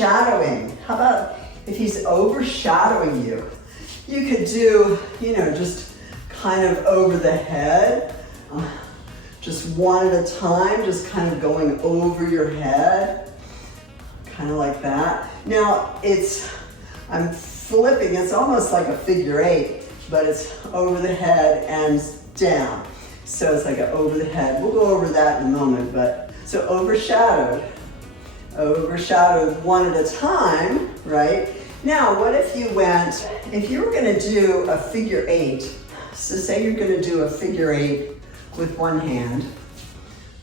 overshadowing. How about if he's overshadowing you? You could do, just kind of over the head, just one at a time, just kind of going over your head, kind of like that. Now I'm flipping, it's almost like a figure eight, but it's over the head and down. So it's like an over the head. We'll go over that in a moment, but so overshadowed one at a time, right? Now, what if you were gonna do a figure eight, so say you're gonna do a figure eight with one hand,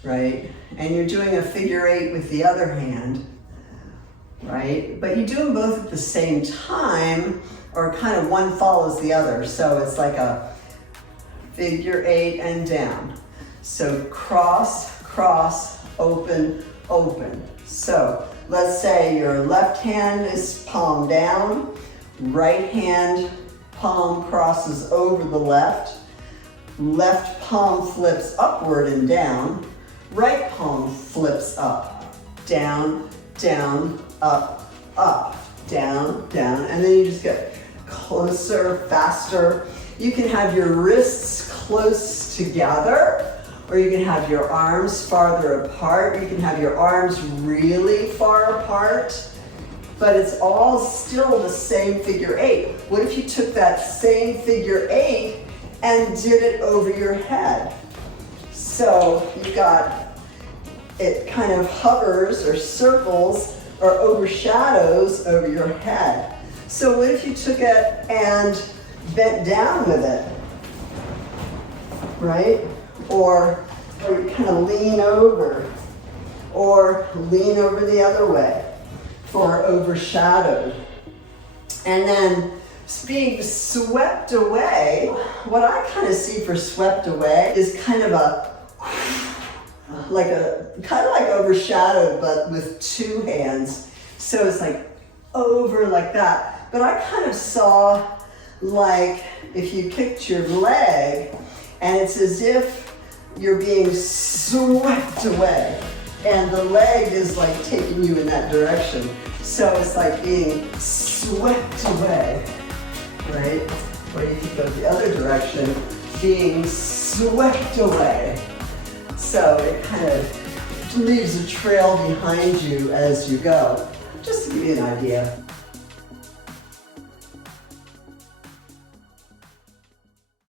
right? And you're doing a figure eight with the other hand, right? But you do them both at the same time, or kind of one follows the other. So it's like a figure eight and down. So cross, cross, open, open. So let's say your left hand is palm down, right hand palm crosses over the left palm flips upward and down, right palm flips up, down, down, up, up, down, down, and then you just get closer, faster. You can have your wrists close together, or you can have your arms farther apart. You can have your arms really far apart, but it's all still the same figure eight. What if you took that same figure eight and did it over your head? So you've got, it kind of hovers or circles or overshadows over your head. So what if you took it and bent down with it, right? Or you kind of lean over, or lean over the other way for overshadowed. And then being swept away, what I kind of see for swept away is kind of like overshadowed, but with two hands. So it's like over like that. But I kind of saw like if you kicked your leg, and it's as if you're being swept away, and the leg is like taking you in that direction. So it's like being swept away, right? Or you could go the other direction, being swept away. So it kind of leaves a trail behind you as you go, just to give you an idea.